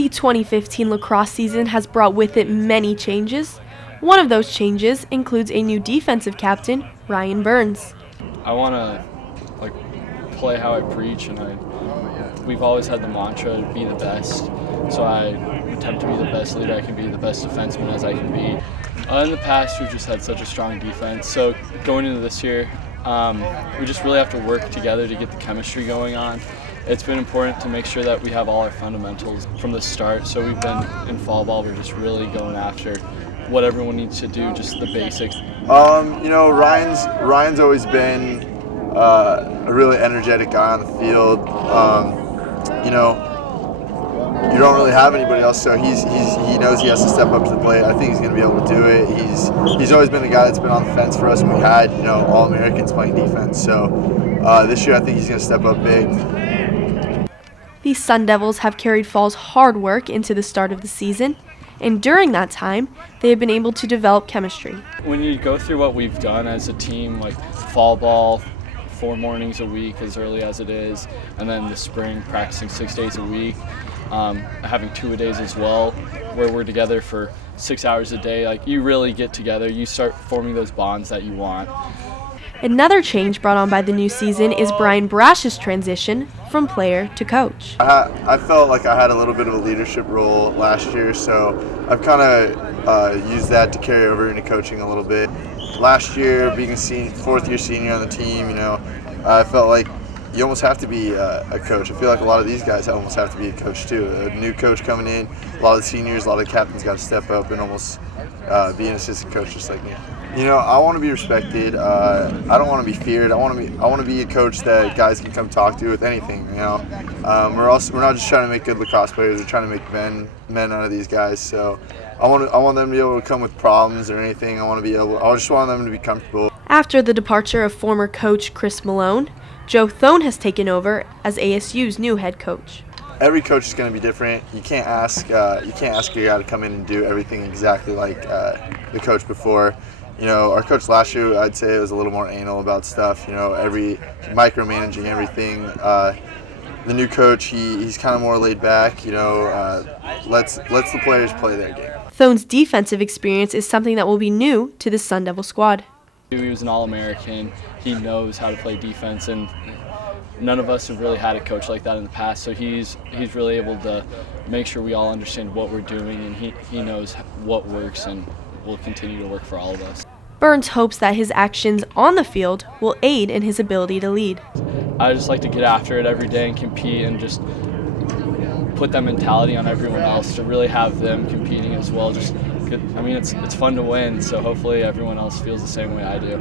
The 2015 lacrosse season has brought with it many changes. One of those changes includes a new defensive captain, Brian Braasch. I want to play how I preach, and we've always had the mantra to be the best. So I attempt to be the best leader I can be, the best defenseman as I can be. In the past, we've just had such a strong defense. So going into this year, we just really have to work together to get the chemistry going on. It's been important to make sure that we have all our fundamentals from the start. So we've been in fall ball, we're just really going after what everyone needs to do, just the basics. Ryan's always been a really energetic guy on the field. You don't really have anybody else, so he knows he has to step up to the plate. I think he's going to be able to do it. He's always been a guy that's been on the fence for us when we had All-Americans playing defense. So this year I think he's going to step up big. The Sun Devils have carried fall's hard work into the start of the season, and during that time, they have been able to develop chemistry. When you go through what we've done as a team, like fall ball, 4 mornings a week as early as it is, and then the spring practicing 6 days a week, having 2-a-days as well, where we're together for 6 hours a day, you really get together, you start forming those bonds that you want. Another change brought on by the new season is Brian Braasch's transition from player to coach. I felt like I had a little bit of a leadership role last year, so I've kind of used that to carry over into coaching a little bit. Last year, being a 4th-year senior on the team, I felt like you almost have to be a coach. I feel like a lot of these guys almost have to be a coach too. A new coach coming in, a lot of the seniors, a lot of the captains got to step up and almost be an assistant coach just like me. I want to be respected. I don't want to be feared. I want to be a coach that guys can come talk to with anything. We're not just trying to make good lacrosse players. We're trying to make men out of these guys. So I want them to be able to come with problems or anything. I just want them to be comfortable. After the departure of former coach Chris Malone, Joe Thon has taken over as ASU's new head coach. Every coach is going to be different. You can't ask your guy to come in and do everything exactly like the coach before. Our coach last year, I'd say, was a little more anal about stuff. Micromanaging everything. The new coach, he's kind of more laid back. Lets the players play their game. Thon's defensive experience is something that will be new to the Sun Devil squad. He was an All-American. He knows how to play defense, and none of us have really had a coach like that in the past. So he's really able to make sure we all understand what we're doing, and he knows what works and will continue to work for all of us. Berns hopes that his actions on the field will aid in his ability to lead. I just like to get after it every day and compete and just put that mentality on everyone else to really have them competing as well. It's fun to win, so hopefully everyone else feels the same way I do.